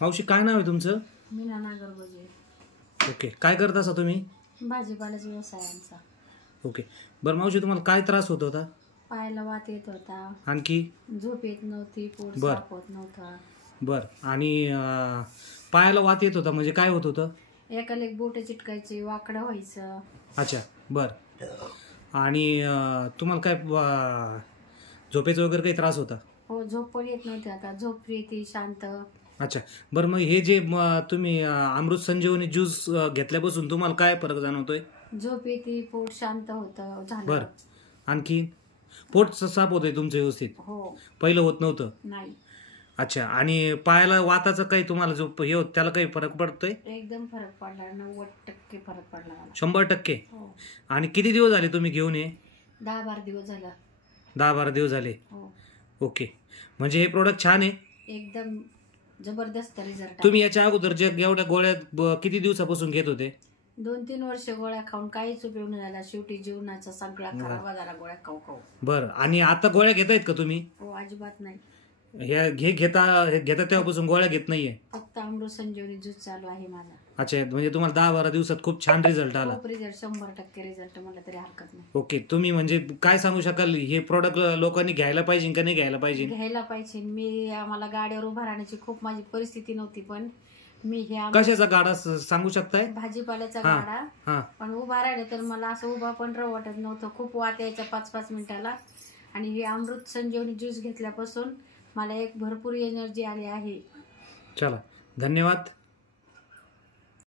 मावशी काय नाव आहे तुमचं? मीना नागरगोजे. ओके, काय करता असं तुम्ही? भाजीपाल्याचा व्यवसाय आमचा. ओके, बरं मावशी तुम्हाला काय त्रास होत होता? पायाला वात येत होता, आणखी? झोप येत नव्हती, पोट बर. साफ होत नव्हता. बरं, आणि पायाला वात येत होता म्हणजे काय होत होतं? एकाला एक बोट चिटकायची, वाकडं व्हायचं. अच्छा, बरं. आणि तुम्हाला काय झोपेचा वगैरे काही त्रास होता? हो, झोप पण येत नव्हती. आता झोप येते शांत. अच्छा, बरं. मग हे जे तुम्ही अमृत संजीवनी ज्यूस घेतल्यापासून तुम्हाला काय फरक जाणवतोय? झोप येते, पोट शांत होतं झालं. बरं, आणखी? पोट साफ होतंय तुमचं व्यवस्थित? हो. पहिलं होत नव्हतं? नाही. अच्छा, आणि पायाला वाताचं काही तुम्हाला जो हे होत त्याला काही फरक पडतोय? एकदम फरक पडला, 90% फरक पडला मला. 100%? हो. आणि किती दिवस झाले तुम्ही घेऊन ये? 10-12 दिवस झाला. 10-12 दिवस झाले? हो. ओके, म्हणजे हे प्रोडक्ट छान आहे, एकदम जबरदस्त रिझल्ट. तुम्ही याच्या अगोदर जे एवढ्या गोळ्या किती दिवसापासून घेत होते? 2-3 वर्ष गोळ्या खाऊन काहीच उपयोग नाही झाला. शेवटी जीवनाचा सगळा खराब झाला गोळ्या खाऊ खाऊ. बरं, आणि आता गोळ्या घेतायत का तुम्ही? हो, अजिबात नाही. हे घेता तेव्हापासून गोळ्या घेत नाहीये? फक्त अमृत संजीवनी ज्यूस चालू आहे माझा. अच्छा, म्हणजे तुम्हाला 10-12 दिवसात खूप छान रिझल्ट आला? खूप रिझल्ट, 100% रिझल्ट म्हणलं तरी हरकत नाही. ओके, तुम्ही म्हणजे काय सांगू शकाल, हे प्रोडक्ट लोकांनी घ्यायला पाहिजे का नाही घ्यायला पाहिजे? घ्यायला पाहिजे. आम्हाला गाड्यावर उभा राहण्याची खूप माझी परिस्थिती नव्हती, पण मी हे कशाचा गाडा सांगू शकताय? भाजीपाल्याचा हा, गाडा. हा. पण उभा राहिलं तर मला असं उभा पण राहू वाटत नव्हतं. खूप वात यायच्या 5-5 मिनिटाला. आणि हे अमृत संजीवनी ज्यूस घेतल्यापासून मला एक भरपूर एनर्जी आली आहे. चला, धन्यवाद.